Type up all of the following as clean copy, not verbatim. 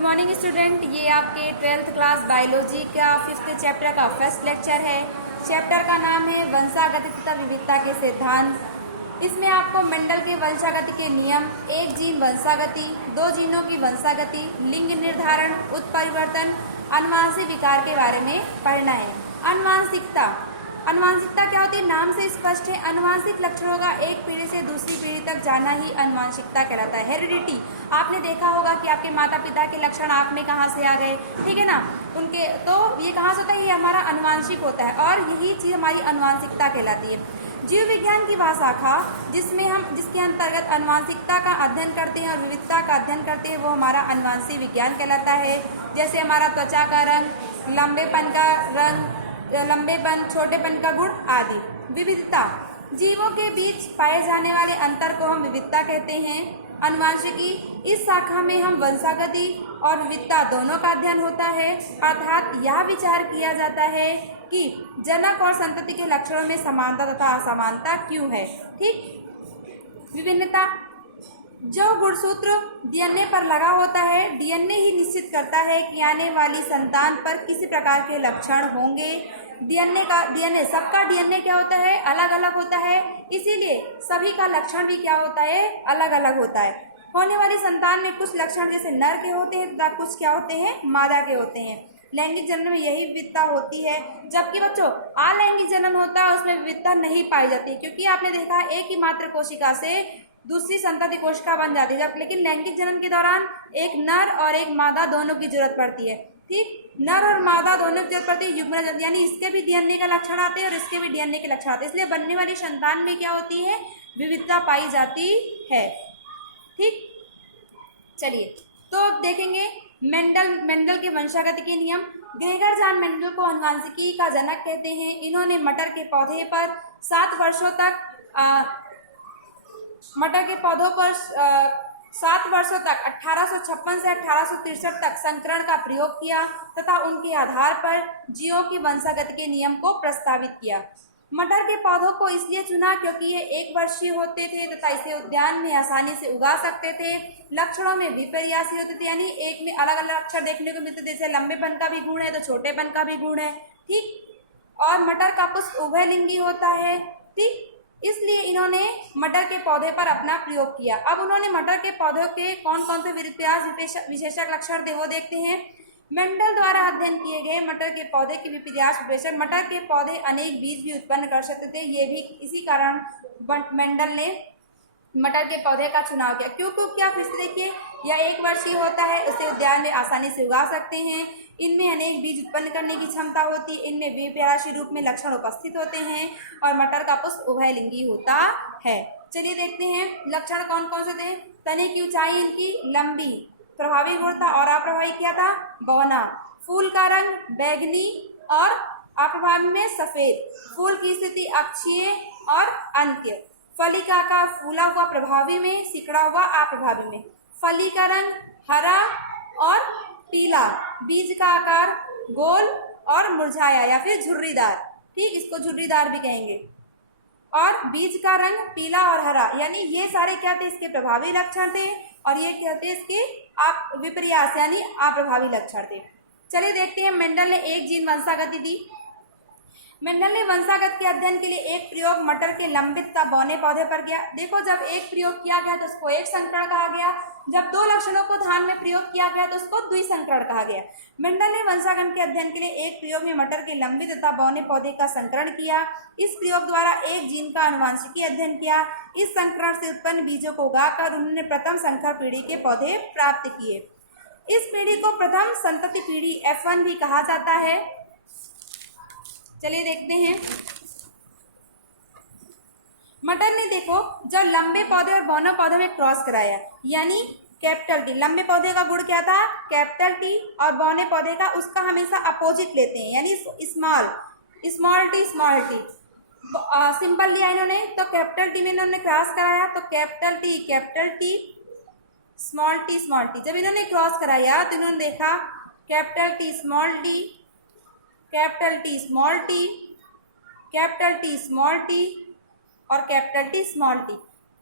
Good morning student. ये आपके 12th class biology का 5th चैप्टर का फर्स्ट लेक्चर है। चैप्टर का नाम है वंशागति तथा विविधता के सिद्धांत। इसमें आपको मेंडल के वंशागति के नियम, एक जीन वंशागति, दो जीनों की वंशागति, लिंग निर्धारण, उत्परिवर्तन, अनुवांशिक विकार के बारे में पढ़ना है। अनुवांशिकता क्या होती है? नाम से स्पष्ट है। अनुवांशिक लक्षणों का एक पीढ़ी से दूसरी पीढ़ी तक जाना ही अनुवांशिकता कहलाता है। हेरिडिटी, आपने देखा होगा कि आपके माता पिता के लक्षण आप में कहाँ से आ गए, ठीक है ना, उनके, तो ये कहाँ से होता है? ये हमारा अनुवांशिक होता है और यही चीज हमारी अनुवांशिकता कहलाती है। जीव विज्ञान की वह शाखा जिसके अंतर्गत अनुवांशिकता का अध्ययन करते हैं और विविधता का अध्ययन करते हैं, वो हमारा अनुवांशिक विज्ञान कहलाता है। जैसे हमारा त्वचा का रंग, लंबेपन, छोटेपन का गुण आदि। विविधता, जीवों के बीच पाए जाने वाले अंतर को हम विविधता कहते हैं। अनुवांशिकी, इस शाखा में हम वंशागति और विविधता दोनों का अध्ययन होता है, अर्थात यह विचार किया जाता है कि जनक और संतति के लक्षणों में समानता तथा असमानता क्यों है। ठीक। विभिन्नता, जो गुणसूत्र डीएनए पर लगा होता है, डीएनए ही निश्चित करता है कि आने वाली संतान पर किसी प्रकार के लक्षण होंगे। डीएनए सबका डीएनए क्या होता है? अलग अलग होता है, इसीलिए सभी का लक्षण भी क्या होता है? अलग अलग होता है। होने वाली संतान में कुछ लक्षण जैसे नर के होते हैं तथा कुछ क्या होते हैं? मादा के होते हैं। लैंगिक जनन में यही विविधता होती है, जबकि बच्चों अलैंगिक जनन होता है उसमें विविधता नहीं पाई जाती, क्योंकि आपने देखा एक ही मात्र कोशिका से दूसरी संतति कोशिका बन जाती है। लेकिन लैंगिक जनन के दौरान एक नर और एक मादा दोनों की जरूरत पड़ती है। ठीक, नर और मादा दोनों की जरूरत पड़ती है। युग्मन, यानी इसके भी डीएनए का लक्षण आते हैं और इसके भी डीएनए के लक्षण आते हैं, इसलिए बनने वाली संतान में क्या होती है? विविधता पाई जाती है। ठीक, चलिए तो अब देखेंगे मेंडल के वंशागति के नियम। ग्रेगर जॉन मेंडल को अनुवांशिकी का जनक कहते हैं। इन्होंने मटर के पौधों पर 7 वर्षों तक 1856 से 1863 तक संकरण का प्रयोग किया तथा उनके आधार पर जीवों की वंशागति के नियम को प्रस्तावित किया। मटर के पौधों को इसलिए चुना क्योंकि ये 1 वर्षीय होते थे तथा इसे उद्यान में आसानी से उगा सकते थे। लक्षणों में विपर्यासी होते थे, यानी एक में अलग अलग अक्षर देखने को मिलते थे। जैसे लंबेपन का भी गुण है तो छोटेपन का भी गुण है। ठीक, और मटर का पुष्प उभयलिंगी होता है। ठीक, इसलिए इन्होंने मटर के पौधे पर अपना प्रयोग किया। अब उन्होंने मटर के पौधों के कौन कौन से विशेषक लक्षण थे वो देखते हैं। मेंडल द्वारा अध्ययन किए गए मटर के पौधे के विपर्यास विशेषण, मटर के पौधे अनेक बीज भी उत्पन्न कर सकते थे। ये भी इसी कारण मेंडल ने मटर के पौधे का चुनाव किया। क्यों क्या? फिर से देखिए, यह 1 वर्षीय होता है, उसे उद्यान में आसानी से उगा सकते हैं। इनमें अनेक बीज उत्पन्न करने की क्षमता होती है। इनमें विपर्यासी रूप में लक्षण उपस्थित होते हैं और मटर का पुष्प उभयलिंगी होता है। चलिए देखते हैं लक्षण कौन कौन से थे। तने की ऊंचाई इनकी लंबी, प्रभावी गुण था और अप्रभावी क्या था? बौना। फूल का रंग बैगनी और अप्रभावी में सफेद। फूल की स्थिति अक्षीय और अंत्य। फली का आकार फूला हुआ प्रभावी में, सिकड़ा हुआ अप्रभावी में। फली का रंग हरा और पीला। बीज का आकार गोल और मुरझाया या फिर झुर्रीदार। ठीक, इसको झुर्रीदार भी कहेंगे। और बीज का रंग पीला और हरा, यानी ये सारे क्या थे? इसके प्रभावी लक्षण थे और ये क्या थे? इसके विपर्यास यानी अप्रभावी लक्षण थे। चलिए देखते हैं, मेंडल ने एक जीन वंशागति दी। मेंडल ने वंशागत के अध्ययन के लिए एक प्रयोग मटर के लंबित तथा बौने पौधे पर किया। देखो, जब एक प्रयोग किया गया तो उसको एक संकरण कहा गया, जब 2 लक्षणों को ध्यान में प्रयोग किया गया तो उसको द्विसंकरण कहा गया। मेंडल ने वंशागत के अध्ययन के लिए एक प्रयोग में मटर के लंबित तथा बौने पौधे का संकरण किया। इस प्रयोग द्वारा एक जीन का अनुवांशिकी अध्ययन किया। इस संकरण से उत्पन्न बीजों को उगाकर उन्होंने प्रथम संकर पीढ़ी के पौधे प्राप्त किए। इस पीढ़ी को प्रथम संतति पीढ़ी F1 भी कहा जाता है। चलिए देखते हैं, मटर ने देखो जब लंबे पौधे और बौने पौधे में क्रॉस कराया, यानी कैपिटल टी, लंबे पौधे का गुण क्या था? कैपिटल टी, और बौने पौधे का उसका हमेशा अपोजिट लेते हैं, यानी स्मॉल टी। सिंपल लिया इन्होंने, तो कैपिटल टी में इन्होंने क्रॉस कराया तो कैपिटल टी, स्मॉल टी। जब इन्होंने क्रॉस कराया तो इन्होंने देखा capital T small T, capital T small T, capital T small T और कैपिटल टी स्मॉल टी।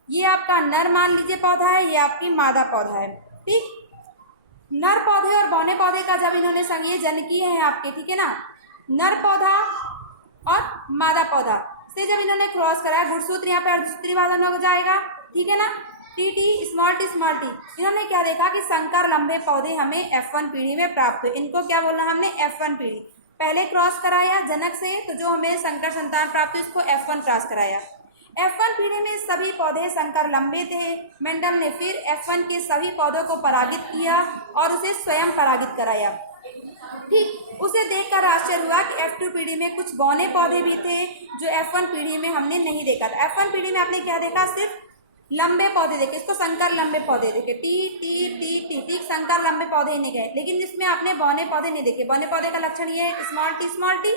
ये आपका नर मान लीजिए पौधा है, ये आपकी मादा पौधा है। ठीक, नर पौधे और बौने पौधे का जब इन्होंने ये जनकीय है आपके, ठीक है ना, नर पौधा और मादा पौधा से जब इन्होंने क्रॉस कराया, गुणसूत्र यहाँ पे अर्धसूत्री वाला हो जाएगा, ठीक है ना, टी टी स्मॉल टी, इन्होंने क्या देखा कि संकर लंबे पौधे हमें F1 पीढ़ी में प्राप्त हुए। इनको क्या बोला हमने, F1 पीढ़ी। पहले क्रॉस कराया जनक से, तो जो हमें संकर संतान प्राप्त हुई उसको F1 क्रॉस कराया। F1 पीढ़ी में सभी पौधे संकर लंबे थे। मेंडल ने फिर F1 के सभी पौधों को परागित किया और उसे स्वयं परागित कराया। ठीक, उसे देखकर आश्चर्य हुआ कि F2 पीढ़ी में कुछ बौने पौधे भी थे जो F1 पीढ़ी में हमने नहीं देखा था। F1 पीढ़ी में आपने क्या देखा, सिर्फ लंबे पौधे देखे, इसको संकर लंबे पौधे देखे, टी टी टी टी, ठीक, संकर लंबे पौधे ही नहीं गए। लेकिन इसमें आपने बौने पौधे नहीं देखे। बौने पौधे का लक्षण ये है स्मॉल टी,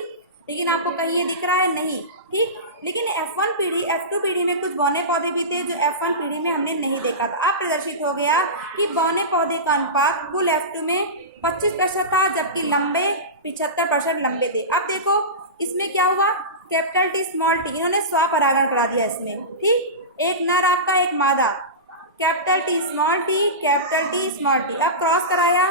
लेकिन आपको कहीं ये दिख रहा है नहीं, ठीक। लेकिन F1 पीढ़ी, F2 पीढ़ी में कुछ बौने पौधे भी थे जो F1 पीढ़ी में हमने नहीं देखा था। अब प्रदर्शित हो गया कि बौने पौधे का अनुपात कुल F2 में 25% था, जबकि लंबे 75% लंबे थे। अब देखो इसमें क्या हुआ, कैपिटल टी स्मॉल टी, इन्होंने स्वपरागण करा दिया इसमें, ठीक। एक नर आपका, एक मादा, capital T small T, capital T small T. अब क्रॉस कराया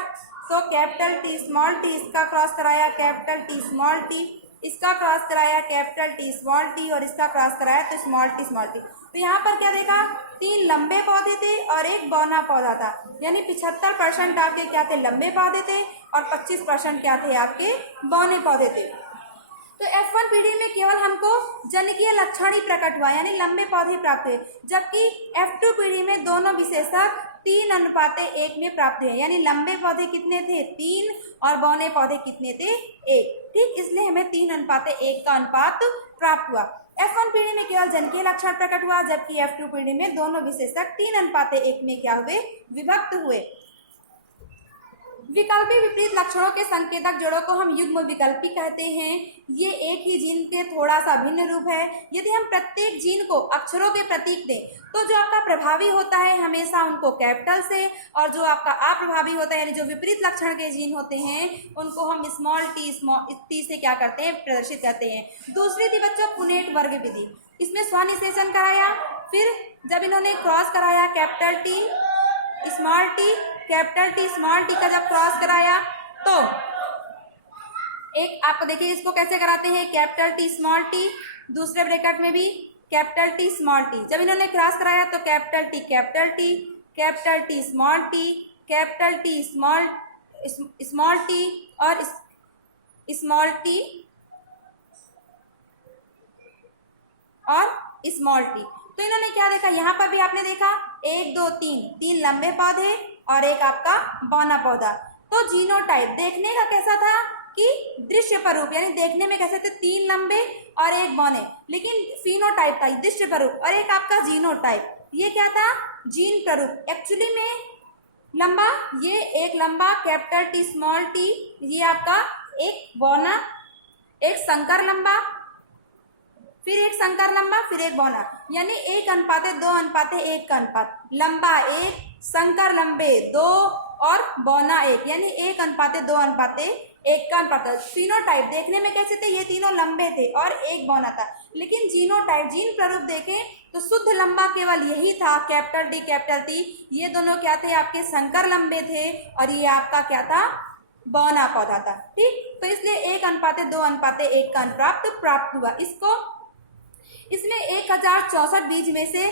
तो कैपिटल टी स्मॉल टी, इसका क्रॉस कराया कैपिटल टी स्मॉल टी, इसका क्रॉस कराया कैपिटल टी स्मॉल टी, और इसका क्रॉस कराया तो स्मॉल टी। तो यहाँ पर क्या देखा, 3 लंबे पौधे थे और एक बौना पौधा था, यानी 75% आपके क्या थे, लंबे पौधे थे, और 25% क्या थे, आपके बौने पौधे थे। तो F1 पीढ़ी में केवल हमको जनकीय लक्षण ही प्रकट हुआ, यानी लंबे पौधे प्राप्त हुए, जबकि F2 पीढ़ी में दोनों विशेषता 3:1 में प्राप्त हुए, यानी लंबे पौधे कितने थे, 3, और बौने पौधे कितने थे, 1, ठीक। इसलिए हमें 3:1 का अनुपात प्राप्त हुआ। F1 पीढ़ी में केवल जनकीय लक्षण प्रकट हुआ, जबकि F2 पीढ़ी में दोनों विशेषता 3:1 में क्या हुए, विभक्त हुए। विकल्पी विपरीत लक्षणों के संकेतक जोड़ों को हम युग्म विकल्पी कहते हैं। ये एक ही जीन के थोड़ा सा भिन्न रूप है। यदि हम प्रत्येक जीन को अक्षरों के प्रतीक दें तो जो आपका प्रभावी होता है हमेशा उनको कैपिटल से, और जो आपका अप्रभावी होता है यानी जो विपरीत लक्षण के जीन होते हैं उनको हम स्मॉल टी से क्या करते हैं, प्रदर्शित करते हैं। दूसरी थी बच्चों पुनेट वर्ग विधि। इसमें स्वनिषेचन कराया, फिर जब इन्होंने क्रॉस कराया capital T small T, capital T small T का जब क्रॉस कराया तो एक आपको देखिए इसको कैसे कराते हैं, कैपिटल टी स्मॉल टी, दूसरे ब्रैकेट में भी कैपिटल टी स्मॉल टी। जब इन्होंने क्रॉस कराया तो capital T small T, capital T small T और स्मॉल टी और स्मॉल टी। तो इन्होंने क्या देखा, यहाँ पर भी आपने देखा 1 2 3 लंबे पौधे और एक आपका बौना पौधा। तो जीनोटाइप देखने का कैसा था कि दृश्य स्वरूप, यानी देखने में कैसे थे, 3 लंबे और एक बौने, लेकिन फिनोटाइप था दृश्य स्वरूप, और एक आपका जीनोटाइप, ये क्या था, जीन स्वरूप। एक्चुअली में लंबा, ये एक लंबा कैपिटल टी स्मॉल टी, ये आपका एक बौना, एक संकर लंबा, फिर एक संकर लंबा, फिर एक बौना, यानी 1:2:1 का अनुपात, लंबा 1, संकर लंबे 2 और बौना 1, यानी 1:2:1 का अनुपात। फिनोटाइप देखने में कैसे थे, ये तीनों लंबे थे और एक बौना था, लेकिन जीनोटाइप जीन प्रारूप देखें तो शुद्ध लंबा केवल यही था, कैपिटल टी, ये दोनों क्या थे, आपके संकर लंबे थे, और ये आपका क्या था, बौना पौधा था, ठीक। तो इसलिए 1:2:1 का अनुपात प्राप्त हुआ। इसमें 1064 बीज में से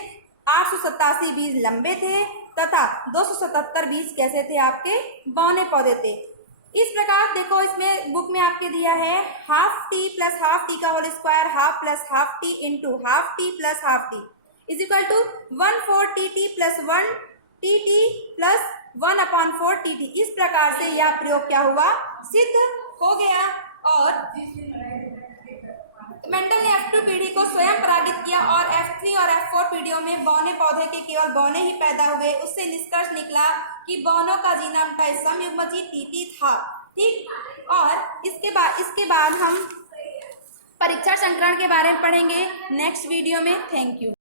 887 बीज लंबे थे तथा 277 बीज कैसे थे, आपके बौने पौधे थे। इस प्रकार देखो इसमें बुक में आपके दिया है half t plus half t का whole square, half plus half t into half t plus half t is equal to 1/4 t plus 1 t plus 1/4 t. इस प्रकार से यह प्रयोग क्या हुआ, सिद्ध हो गया। और मेंडल ने F2 पीढ़ी को स्वयं परागित किया और F3 और F4 पीढ़ियों में बौने पौधे के केवल बौने ही पैदा हुए। उससे निष्कर्ष निकला कि बौनों का जीनोम का समयुग्मजीव टीटी था, ठीक। और इसके बाद हम परीक्षण संकरण के बारे में पढ़ेंगे नेक्स्ट वीडियो में। Thank you.